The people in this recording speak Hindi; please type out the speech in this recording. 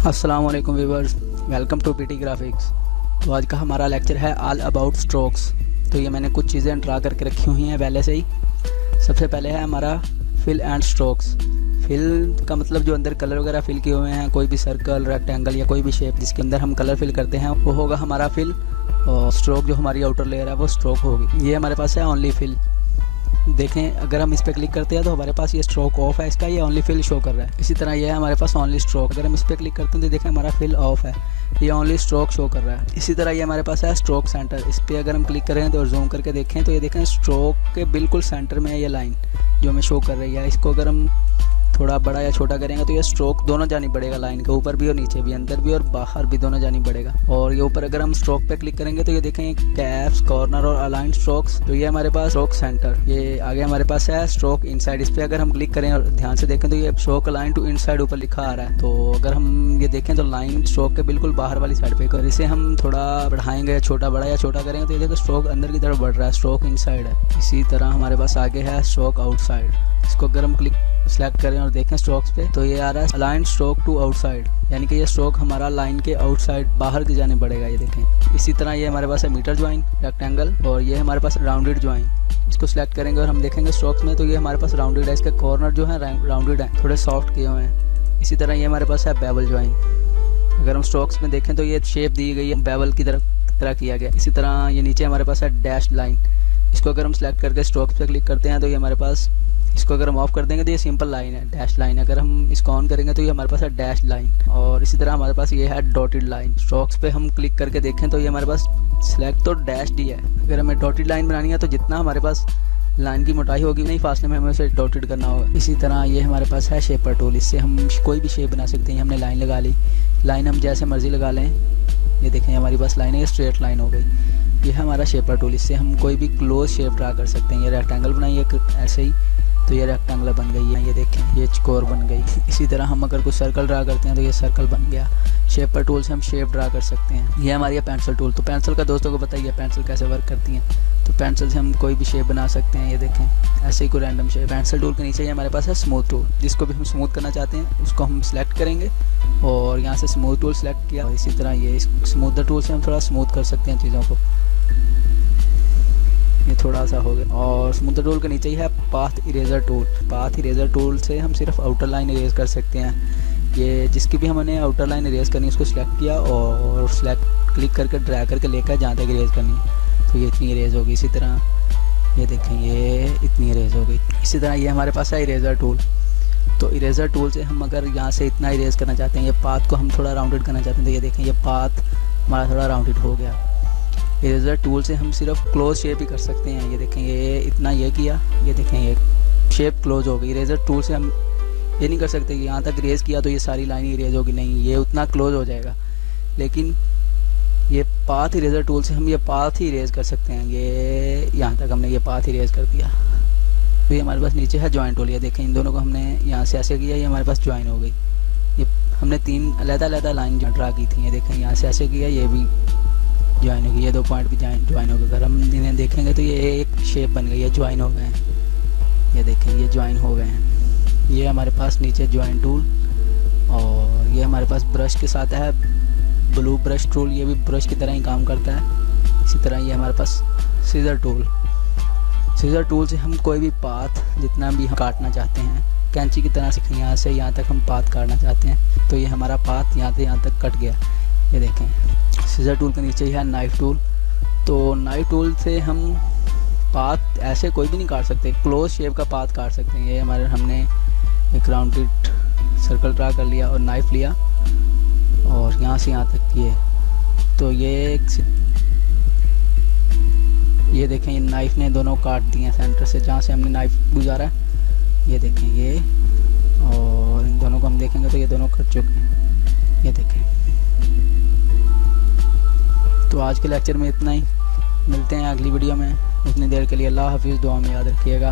अस्सलाम वालेकुम viewers, welcome to PT graphics. तो आज का हमारा लेक्चर है ऑल अबाउट स्ट्रोक्स। तो ये मैंने कुछ चीज़ें ड्रा करके रखी हुई हैं पहले से ही। सबसे पहले है हमारा फिल एंड स्ट्रोक्स। फिल का मतलब जो अंदर कलर वगैरह फिल किए हुए हैं, कोई भी सर्कल, रेक्टेंगल या कोई भी शेप जिसके अंदर हम कलर फिल करते हैं वो होगा हमारा फिल। और स्ट्रोक जो हमारी आउटर लेयर है वो स्ट्रोक होगी। ये हमारे पास है ओनली फिल। देखें, अगर हम इस पर क्लिक करते हैं तो हमारे पास ये स्ट्रोक ऑफ है, इसका ये ओनली फिल शो कर रहा है। इसी तरह ये है हमारे पास ओनली स्ट्रोक। अगर हम इस पर क्लिक करते हैं तो देखें हमारा फिल ऑफ है, ये ओनली स्ट्रोक शो कर रहा है। इसी तरह ये हमारे पास है स्ट्रोक सेंटर। इस पर अगर हम क्लिक करें तो जूम करके देखें तो ये देखें स्ट्रोक के बिल्कुल सेंटर में है ये लाइन जो हमें शो कर रही है। इसको अगर हम थोड़ा बड़ा या छोटा करेंगे तो ये स्ट्रोक दोनों जानिब बढ़ेगा, लाइन के ऊपर भी और नीचे भी, अंदर भी और बाहर भी, दोनों जानिब बढ़ेगा। और ये ऊपर अगर हम स्ट्रोक पे क्लिक करेंगे तो ये देखें कैप्स, कॉर्नर और अलाइन स्ट्रोक्स। तो ये हमारे पास स्ट्रोक सेंटर। ये आगे हमारे पास है स्ट्रोक इनसाइड। इस पर अगर हम क्लिक करें और ध्यान से देखें तो ये स्ट्रोक अलाइन टू इनसाइड ऊपर लिखा आ रहा है। तो अगर हम ये देखें तो लाइन स्ट्रोक के बिल्कुल बाहर वाली साइड पे, और इसे हम थोड़ा बढ़ाएंगे, छोटा बड़ा या छोटा करेंगे तो ये देखो स्ट्रोक अंदर की तरफ बढ़ रहा है, स्ट्रोक इनसाइड है। इसी तरह हमारे पास आगे है स्ट्रोक आउटसाइड। इसको अगर हम क्लिक सेलेक्ट करें और देखें स्ट्रोक्स पे तो ये आ रहा है अलाइन स्ट्रोक टू आउटसाइड, यानी कि ये स्ट्रोक हमारा लाइन के आउटसाइड बाहर की जाने बढ़ेगा। ये देखें। इसी तरह ये हमारे पास है मीटर ज्वाइन, रेक्टेंगल, और ये हमारे पास राउंडेड ज्वाइन। इसको सिलेक्ट करेंगे और हम देखेंगे स्ट्रोक्स में तो ये हमारे पास राउंडेड है, इसके कॉर्नर जो है राउंडेड है, थोड़े सॉफ्ट किए हुए हैं। इसी तरह ये हमारे पास है बेवल ज्वाइन। अगर हम स्ट्रोक्स में देखें तो ये शेप दी गई है बेवल की तरह किया गया। इसी तरह ये नीचे हमारे पास है डैश लाइन। इसको अगर हम सेलेक्ट करके स्ट्रोक्स पे क्लिक करते हैं तो ये हमारे पास, इसको अगर हम ऑफ कर देंगे तो ये सिंपल लाइन है, डैश लाइन। अगर हम इसको ऑन करेंगे तो ये हमारे पास है डैश लाइन। और इसी तरह हमारे पास ये है डॉटेड लाइन। स्ट्रोक्स पे हम क्लिक करके देखें तो ये हमारे पास सिलेक्ट तो डैश डी है। अगर हमें डॉटेड लाइन बनानी है तो जितना हमारे पास लाइन की मोटाई होगी नहीं फासले में हमें उसे डॉटेड करना होगा। इसी तरह ये हमारे पास है शेपर टूल। इससे हम कोई भी शेप बना सकते हैं। हमने लाइन लगा ली, लाइन हम जैसे मर्जी लगा लें। ये देखें हमारी पास लाइन है, स्ट्रेट लाइन हो गई। ये है हमारा शेपर टूल। इससे हम कोई भी क्लोज शेप ड्रा कर सकते हैं। ये रेक्टेंगल बनाइए ऐसे ही तो ये रेक्टेंगल बन गई है। ये देखें ये चकोर बन गई। इसी तरह हम अगर कुछ सर्कल ड्रा करते हैं तो ये सर्कल बन गया। शेपर टूल से हम शेप ड्रा कर सकते हैं। ये हमारी है पेंसिल टूल। तो पेंसिल का दोस्तों को बताइए पेंसिल कैसे वर्क करती हैं। तो पेंसिल से हम कोई भी शेप बना सकते हैं। ये देखें ऐसे ही कोई रैंडम शेप। पेंसिल टूल के नीचे हमारे पास है स्मूथ टूल। जिसको भी हम स्मूथ करना चाहते हैं उसको हम सिलेक्ट करेंगे और यहाँ से स्मूथ टूल सेलेक्ट किया। और इसी तरह ये स्मूथर टूल से हम थोड़ा स्मूथ कर सकते हैं चीज़ों को। ये थोड़ा सा हो गया। और स्मूथर टूल के नीचे ही है path eraser tool. Path eraser tool से हम सिर्फ आउटर लाइन इरेज कर सकते हैं। ये जिसकी भी हमने आउटर लाइन इरेज करनी है उसको सिलेक्ट किया और सिलेक्ट क्लिक करके ड्रैग करके लेकर जहाँ तक इरेज करनी है तो ये इतनी इरेज होगी। इसी तरह ये देखें ये इतनी इरेज हो गई। इसी तरह ये हमारे पास है इरेजर टूल। तो इरेजर टूल से हम अगर यहाँ से इतना इरेज करना चाहते हैं, ये पाथ को हम थोड़ा राउंडेड करना चाहते हैं तो ये देखें ये पाथ हमारा थोड़ा राउंडेड हो गया। इरेजर टूल से हम सिर्फ क्लोज शेप ही कर सकते हैं। ये देखें ये इतना ये किया, ये देखें ये शेप क्लोज हो गई। इरेजर टूल से हम ये नहीं कर सकते कि यहाँ तक इरेज किया तो ये सारी लाइन इरेज होगी, नहीं, ये उतना क्लोज हो जाएगा। लेकिन ये पाथ इरेजर टूल से हम ये पाथ ही इरेज कर सकते हैं। ये यहाँ तक हमने ये पाथ इरेज कर दिया। तो ये हमारे पास नीचे है ज्वाइन टूल। ये देखें इन दोनों को हमने यहाँ से ऐसे किया, ये हमारे पास ज्वाइन हो गई। ये हमने 3 अलग-अलग लाइन ड्रा की थी। ये देखें यहाँ से ऐसे किया, ये भी ज्वाइन हो गई। ये 2 पॉइंट भी ज्वाइन हो गए। अगर हम इन्हें देखेंगे तो ये एक शेप बन गई है, ज्वाइन हो गए हैं। ये देखें ये ज्वाइन हो गए हैं। ये हमारे पास नीचे ज्वाइन टूल। और ये हमारे पास ब्रश के साथ है ब्लू ब्रश टूल। ये भी ब्रश की तरह ही काम करता है। इसी तरह ये हमारे पास सीजर टूल। सीजर टूल से हम कोई भी पाथ जितना भी हम काटना चाहते हैं, कैंची की तरह से यहाँ से यहाँ तक हम पाथ काटना चाहते हैं तो ये हमारा पाथ यहाँ से यहाँ तक कट गया। ये देखें सीजर टूल के नीचे ही है नाइफ टूल। तो नाइफ टूल से हम पाथ ऐसे कोई भी नहीं काट सकते, क्लोज शेप का पाथ काट सकते हैं। ये हमारे हमने एक राउंडेड सर्कल ड्रा कर लिया और नाइफ लिया और यहाँ से यहाँ तक किए तो ये देखें ये नाइफ ने दोनों काट दिए हैं सेंटर से, जहाँ से हमने नाइफ गुजारा है। ये देखें ये, और इन दोनों को हम देखेंगे तो ये दोनों कट चुके हैं। ये देखें। तो आज के लेक्चर में इतना ही। मिलते हैं अगली वीडियो में। उतनी देर के लिए अल्लाह हाफिज़। दुआ में याद रखिएगा।